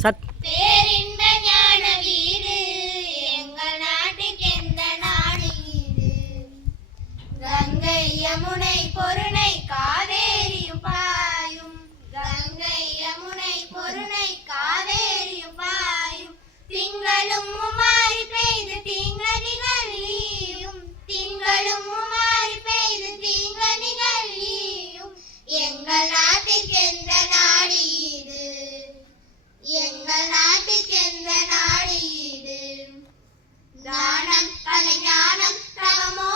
சத் பேரின்ப ஞான வீடு எங்கள் நாட்டுக்கு எந்த நாடு ஈடு கங்கை யமுனை பொருணை காவேரியும் பாயும் கங்கை யமுனை பொருணை காவேரியும் பாயும் திங்களும் மாறி பெய்து தீங்கனிகள் ஈயும் திங்களும் மாறி பெய்து தீங்கனிகள் ஈயும் எங்கள் நாட்டுக்கு எந்த நாடு ஈடு எங்கள் நாட்டுக்கு எந்த நாடு ஈடு தானம் கலைஞானம் தவமோ